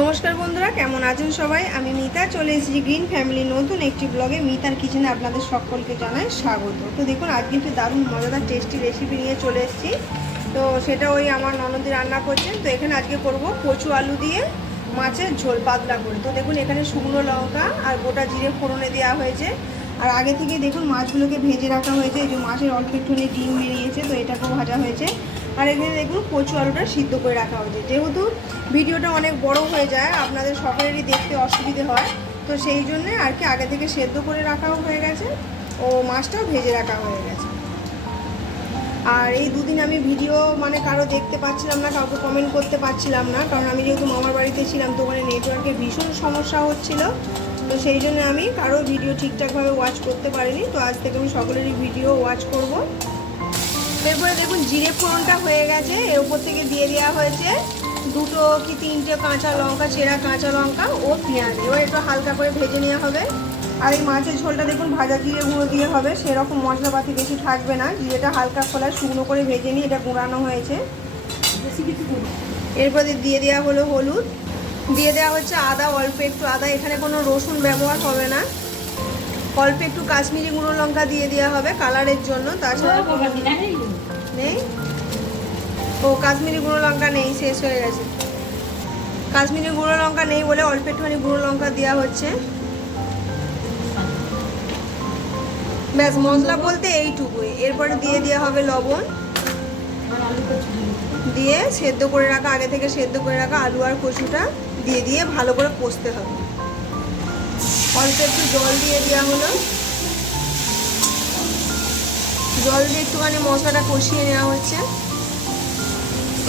নমস্কার বন্ধুরা, কেমন আছেন সবাই? আমি মিতা, চলে এসেছি গ্রিন ফ্যামিলি নতুন একটি ব্লগে। মিতার কিচেনে আপনাদের সকলকে জানাই স্বাগত। তো দেখুন, আজকে একটু দারুণ মজাদার টেস্টি রেসিপি নিয়ে চলে এসেছি। তো সেটা ওই আমার ননদি রান্না করছেন। তো এখানে আজকে করব কচু আলু দিয়ে মাছের ঝোল পাতলা করে। তো দেখুন, এখানে শুকনো লঙ্কা আর গোটা জিরে ফোড়নে দেওয়া হয়েছে। আর আগে থেকে দেখুন মাছগুলোকে ভেজে রাখা হয়েছে। এই যে মাছের অল্প একটুখানি ডিম বেরিয়েছে, তো এটাকেও ভাজা হয়েছে। আর এখানে দেখুন কচু আলুটা সিদ্ধ করে রাখা হয়েছে। যেহেতু ভিডিওটা অনেক বড় হয়ে যায়, আপনাদের সকলেরই দেখতে অসুবিধে হয়, তো সেই জন্যে আর কি আগে থেকে সেদ্ধ করে রাখাও হয়ে গেছে ও মাছটাও ভেজে রাখা হয়ে গেছে। আর এই দুদিন আমি ভিডিও মানে কারও দেখতে পাচ্ছিলাম না, কাউকে কমেন্ট করতে পারছিলাম না, কারণ আমি যেহেতু মামার বাড়িতে ছিলাম, তো ওখানে নেটওয়ার্কের ভীষণ সমস্যা হচ্ছিল। তো সেই জন্য আমি কারও ভিডিও ঠিকঠাকভাবে ওয়াচ করতে পারিনি, তো আজ থেকে আমি সকলেরই ভিডিও ওয়াচ করব। এরপরে দেখুন, জিরে ফোড়নটা হয়ে গেছে, এর উপর থেকে দিয়ে দেওয়া হয়েছে দুটো কি তিনটে কাঁচা লঙ্কা, চেরা কাঁচা লঙ্কা ও পেঁয়াজ। এবার একটু হালকা করে ভেজে নেওয়া হবে। আর এই মাছের ঝোলটা দেখুন, ভাজা জিরে গুঁড়ো দিয়ে হবে, সেরকম মশলাপাতি বেশি থাকবে না। জিরেটা হালকা খোলা শুকনো করে ভেজে নিয়ে এটা গুঁড়ানো হয়েছে। এরপরে দিয়ে দেওয়া হলো হলুদ। দিয়ে দেওয়া হচ্ছে আদা, অল্প একটু আদা। এখানে কোনো রসুন ব্যবহার হবে না। অল্প একটু কাশ্মীরি গুঁড়ো লঙ্কা দিয়ে দেওয়া হবে কালারের জন্য। তাছাড়া নেই? ও, কাশ্মীরি গুঁড়ো লঙ্কা নেই, শেষ হয়ে গেছে। কাশ্মীরি গুঁড়ো লঙ্কা নেই বলে অল্প একটুখানি গুঁড়ো লঙ্কা দেওয়া হচ্ছে। ব্যাস, মশলা বলতে এইটুকুই। এরপরে দিয়ে দেওয়া হবে লবণ। দিয়ে সেদ্ধ করে রাখা, আগে থেকে সেদ্ধ করে রাখা আলু আর কচুটা। দিয়ে দিয়ে ভালো করে কষতে হবে। অল্প একটু জল দিয়ে দেওয়া হলো। জল দিয়ে একটুখানি মশলাটা কষিয়ে নেওয়া হচ্ছে।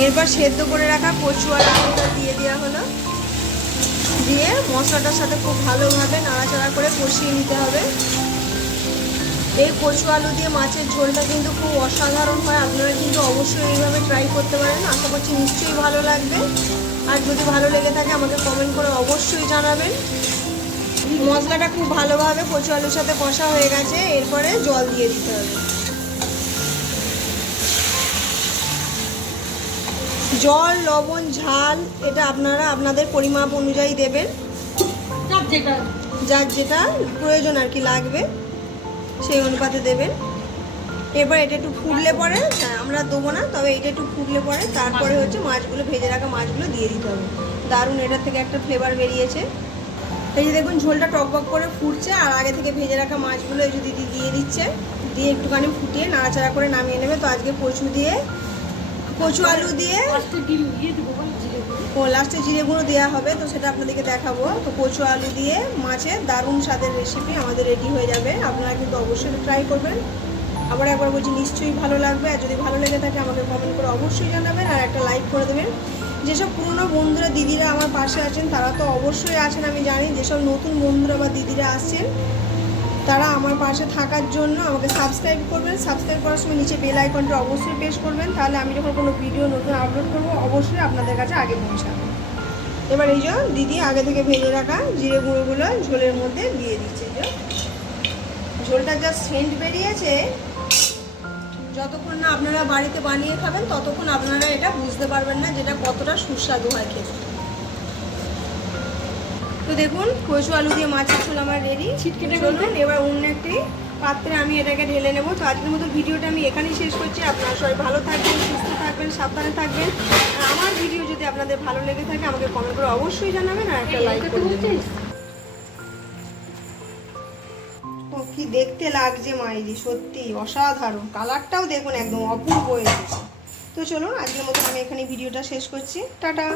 এরপর সেদ্ধ করে রাখা কচু আর আলুটা দিয়ে দেওয়া হলো। দিয়ে মশলাটার সাথে খুব ভালোভাবে নাড়াচাড়া করে কষিয়ে নিতে হবে। এই কচু আলু দিয়ে মাছের ঝোলটা কিন্তু খুব অসাধারণ হয়। আপনারা কিন্তু অবশ্যই এইভাবে ট্রাই করতে পারেন। আশা করছি নিশ্চয়ই ভালো লাগবে। আর যদি ভালো লেগে থাকে আমাকে কমেন্ট করে অবশ্যই জানাবেন। মশলাটা খুব ভালোভাবে কচু আলুর সাথে কষা হয়ে গেছে এরপরে জল দিয়ে দিতে হবে। জল লবণ ঝাল এটা আপনারা আপনাদের পরিমাপ অনুযায়ী দেবেন। যার যেটা প্রয়োজন আর কি লাগবে সেই অনুপাতে দেবেন। এবার এটা একটু ফুটলে পরে হ্যাঁ আমরা দেবো না তবে এটা একটু ফুটলে পরে তারপরে হচ্ছে মাছগুলো ভেজে রাখা মাছগুলো দিয়ে দিতে হবে। দারুণ এটা থেকে একটা ফ্লেভার বেরিয়েছে। এই যে দেখুন ঝোলটা টকবক করে ফুটছে আর আগে থেকে ভেজে রাখা মাছগুলো এই যে দিদি দিয়ে দিচ্ছে। দিয়ে একটুখানি ফুটিয়ে নাড়াচাড়া করে নামিয়ে নেবে। তো আজকে কচু দিয়ে কচু আলু দিয়ে ও লাস্টে জিরে গুঁড়ো দেওয়া হবে তো সেটা আপনাদেরকে দেখাবো। তো কচু আলু দিয়ে মাছের দারুণ স্বাদের রেসিপি আমাদের রেডি হয়ে যাবে। আপনারা কিন্তু অবশ্যই ট্রাই করবেন। আবার একবার বলছি, নিশ্চয়ই ভালো লাগবে। আর যদি ভালো লেগে থাকে, আমাকে কমেন্ট করে অবশ্যই জানাবেন আর একটা লাইক করে দেবেন। যেসব পুরনো বন্ধুরা, দিদিরা আমার পাশে আছেন, তারা তো অবশ্যই আছেন, আমি জানি যেসব নতুন বন্ধুরা বা দিদিরা আসছেন তারা আমার পাশে থাকার জন্য আমাকে সাবস্ক্রাইব করবেন। সাবস্ক্রাইব করার সময় নিচে বেল আইকনটা অবশ্যই প্রেস করবেন। তাহলে আমি যখন কোনো ভিডিও নতুন আপলোড করব, অবশ্যই আপনাদের কাছে আগে পৌঁছাবে। এবার এই যে, দিদি আগে থেকে ভেজে রাখা জিরে গুঁড়োগুলো ঝোলের মধ্যে দিয়ে দিচ্ছে। ঝোলটা যা সেন্ট বেরিয়েছে। যতক্ষণ না আপনারা বাড়িতে বানিয়ে খাবেন ততক্ষণ আপনারা এটা বুঝতে পারবেন না যেটা কতটা সুস্বাদু হয় খেতে। তো দেখুন কচু আলু দিয়ে মাছের ঝোল আমার রেডি ছিটকেটে চলুন এবার অন্য একটি পাত্রে আমি এটাকে ঢেলে নেব। তো আজকের মতো ভিডিওটা আমি এখানেই শেষ করছি। আপনারা সবাই ভালো থাকবেন সুস্থ থাকবেন সাবধানে থাকবেন। আর আমার ভিডিও যদি আপনাদের ভালো লেগে থাকে আমাকে কমেন্ট করে অবশ্যই জানাবেন আর একটা লাইক করে দেবেন। কি দেখতে লাগছে মাইরি, সত্যি অসাধারণ। কালারটাও দেখুন একদম অপূর্ব এসেছে। তো চলুন, আজকের মতো আমি এখানে ভিডিওটা শেষ করছি। টাটা।